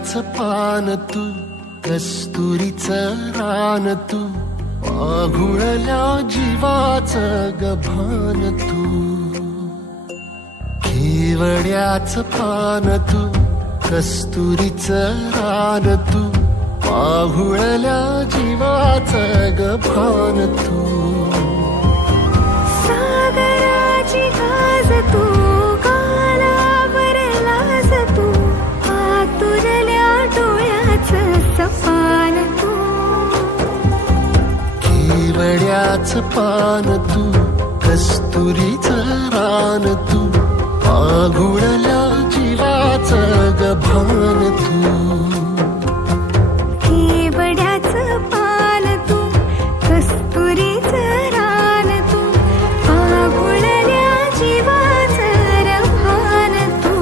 केवड्याचं पान तू, कस्तुरीचं रान तू, आघुळल्या जीवाचं गभान तू. केवड्याचं पान तू, कस्तुरीचं रान तू, आघुळल्या जीवाचं गभान तू. सागराची गाज तू, कालावरलास तू, आतुरल्या डोळ्याचं सपान तू. केवड्याचं पान तू, कस्तुरीचं रान तू, आघुळल्या जीवाचं गभान तू. केवड्याचं पान तू, कस्तुरीचं रान तू, आघुळल्या जीवाचं रभान तू.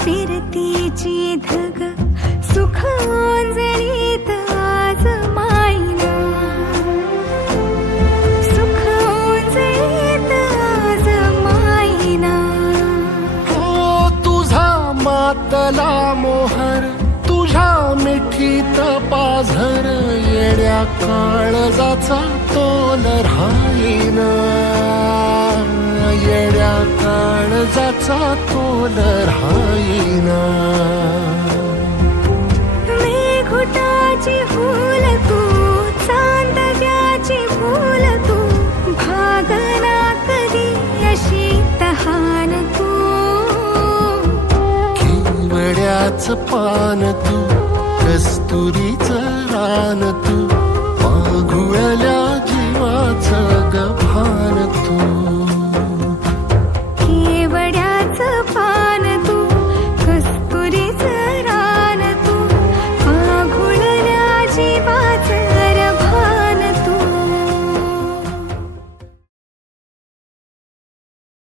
फिरतीची धग सुख ओंजळीत आज मायना, सुख ओंजळीत आज मायना. हो तुझा मातला मोहर, तुझ्या मिठीत पाझर, येड्या काळजाचा तोल राहीना, येड्या काळजाचा तोल राहीना. मेघुटाची फूल तू, चांदव्याची फूल तू, भागना कधी अशी तहान तू. केवड्याचं पान तू, कस्तुरीचं रान तू, आघुळल्या